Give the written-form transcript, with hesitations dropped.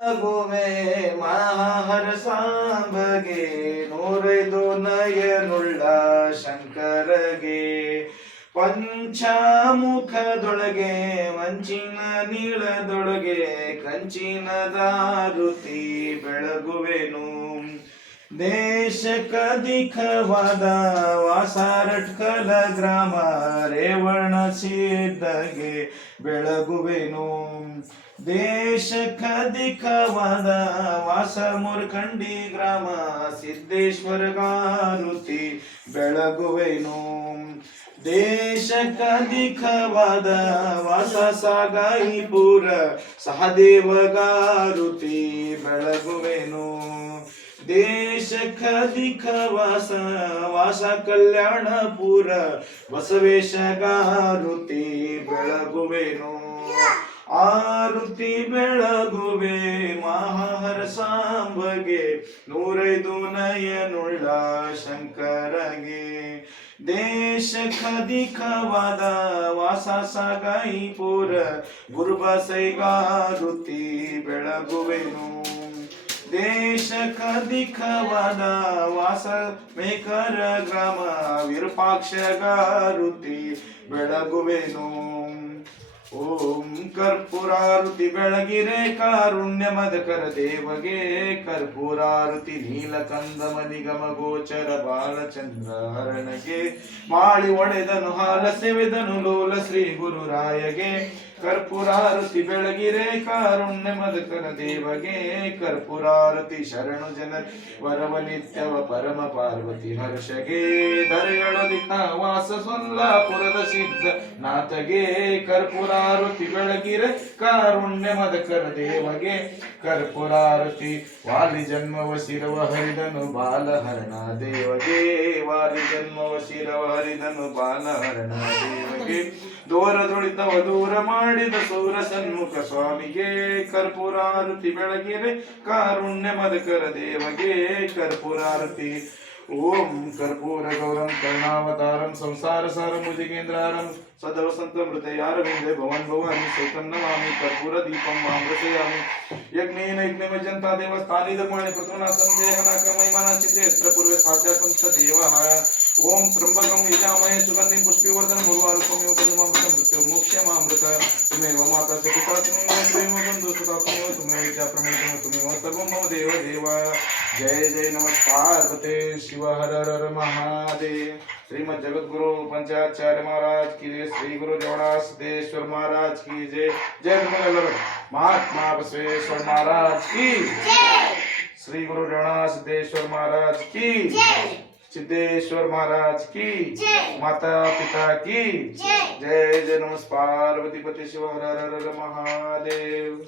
ಗುವೆ ಮಹಾಹರ ಸಾಂಬಗೆ ನೂರೈದು ನಯನುಳ್ಳ ಶಂಕರಗೆ ಪಂಚಮುಖದೊಳಗೆ ಮಂಚಿನ ನೀಳದೊಳಗೆ ಕಂಚಿನ ದಾರುತಿ ಬೆಳಗುವೆನು ದೇಶಕಧಿಕವಾದ ವಾಸಾರಟ್ಕಲ ಗ್ರಾಮ ರೇವಣ ಸಿದ್ಧಗೆ ಬೆಳಗುವೆನು ದೇಶಕಧಿಕವಾದ ವಾಸ ಮುರ್ಕಂಡಿ ಗ್ರಾಮ ಸಿದ್ದೇಶ್ವರ ಗಾರುತಿ ಬೆಳಗುವೆನು ದೇಶಕಧಿಕವಾದ ವಾಸ ಸಾಗಾಯಿಪುರ ಸಹದೇವ ಗಾರುತಿ ಬೆಳಗುವೆನು ದೇಶಕಧಿಕ ವಾಸ ಕಲ್ಯಾಣಪುರ ಬಸವೇಶ ಗಾರುತಿ ಬೆಳಗುವೆನು ಆರುತಿ ಬೆಳಗುವೆ ಮಹಾಹರ ಸಾಂಬಗೆ ನೂರೈದು ನಯನುಳ್ಳ ಶಂಕರಗೆ ದೇಶಕಧಿಕವಾದ ವಾಸ ಸಾಗಾಯಿಪುರ ಗುರುಬಸೈಗಾರುತಿ ಬೆಳಗುವೆನು ದೇಶಕಧಿಕವಾದ ವಾಸ ಮೇಕರ ಗ್ರಾಮ ವಿರೂಪಾಕ್ಷ ಗಾರುತಿ ಬೆಳಗುವೆನು ಓಂ ಕರ್ಪೂರಾರುತಿ ಬೆಳಗಿರೆ ಕಾರುಣ್ಯ ಮದಕರ ದೇವಗೆ ಕರ್ಪೂರಾರುತಿ ನೀಲಕಂದ ಮನಿಗಮ ಗೋಚರ ಬಾಲಚಂದ್ರ ಹರಣಗೆ ಮಾಳಿ ಒಡೆದನು ಹಾಲ ಸೆವೆದನು ಲೋಲ ಶ್ರೀ ಗುರುರಾಯಗೆ ಕರ್ಪೂರಾರುತಿ ಬೆಳಗಿರೆ ಕಾರುಣ್ಯ ಮದಕರ ದೇವಗೆ ಕರ್ಪೂರಾರುತಿ ಶರಣು ಜನ ವರವ ನಿತ್ಯವ ಪರಮ ಪಾರ್ವತಿ ಹರ್ಷಗೆ ಧರೆಯೊಳದಿಕ ವಾಸ ಸೊಲ್ಲಾಪುರದ ಸಿದ್ಧ ನಾಥಗೆ ಕರ್ಪೂರಾರುತಿ ಬೆಳಗಿರೆ ಕಾರುಣ್ಯ ಮದಕರ ದೇವಗೆ ಕರ್ಪೂರಾರುತಿ ವಾಲಿ ಜನ್ಮವ ಶಿರವ ಹರಿದನು ಬಾಲಹರಣ ದೇವಗೆ ವಾಲಿ ಜನ್ಮವ ಶಿರವ ಹರಿದನು ಬಾಲಹರಣ ದೇವಗೆ ದೂರದೊಳಿತವ ದೂರ ಮಾಡಿದ ಸೌರ ಸನ್ಮುಖ ಸ್ವಾಮಿಗೆ ಕರ್ಪೂರಾರುತಿ ಬೆಳಗಿರೆ ಕಾರುಣ್ಯ ಮದಕರ ದೇವಗೆ ಕರ್ಪೂರಾರುತಿ ಓಂ ಕರ್ಪೂರ ಗೌರಂ ಕರುಣಾವತಾರಂ ಸಂಸಾರ ಸಾರಂ ಭುಜಗೇಂದ್ರಾರಂ ಸದವಸಂತ ಮೃತಯಾರವಿಂದೆ ಭವನ್ ಭವಾನಿ ಸೈತಂ ನಮಾಮಿ ಕರ್ಪೂರ ದೀಪಂ ಮಾಮೃತಯಾಮಿ ಯಜ್ಞೇನ ಯಜ್ಞಮಜ್ಜಂತಾ ದೇವಸ್ಥಾನಿ ಧರ್ಮಾಣಿ ಪ್ರತುನಾಸಂ ದೇಹನಾಕ ಮಹಿಮಾನಾಚಿತೆ ಯತ್ರ ಪೂರ್ವೆ ಸಾಧ್ಯಾಸಂತ ದೇವಃ ಓಂ ತ್ರ್ಯಂಬಕಂ ಯಜಾಮಹೇ ಸುಗಂಧಿಂ ಪುಷ್ಪಿವರ್ಧನಂ ಉರ್ವಾರುಕಮೇವ ಬಂಧುಮಾಮೃತಂ ಮೃತ್ಯು ಮೋಕ್ಷಮಾಮೃತ ತುಮೇವ ಮಾತಾ ಚ ಪಿತಾ ತುಮೇವ ಬಂಧು ಸುತಾ ತುಮೇವ ತುಮೇವ ವಿದ್ಯಾ ಪ್ರಮೋದಂ ತುಮೇವ ಸರ್ವಂ ಮಮ ದೇವ ದೇವ जय जय नमः पार्वते शिव हर हर महादेव श्रीमद जगतगुरु पंचाचार्य महाराज की जय श्री गुरु जगन्नाथ सिद्धेश्वर महाराज की जय जय महात्मा बसवेश्वर महाराज की श्री गुरु जगन्नाथ सिद्धेश्वर महाराज की सिद्धेश्वर महाराज की माता पिता की जय जय नमः पार्वती पति शिव हर हर महादेव।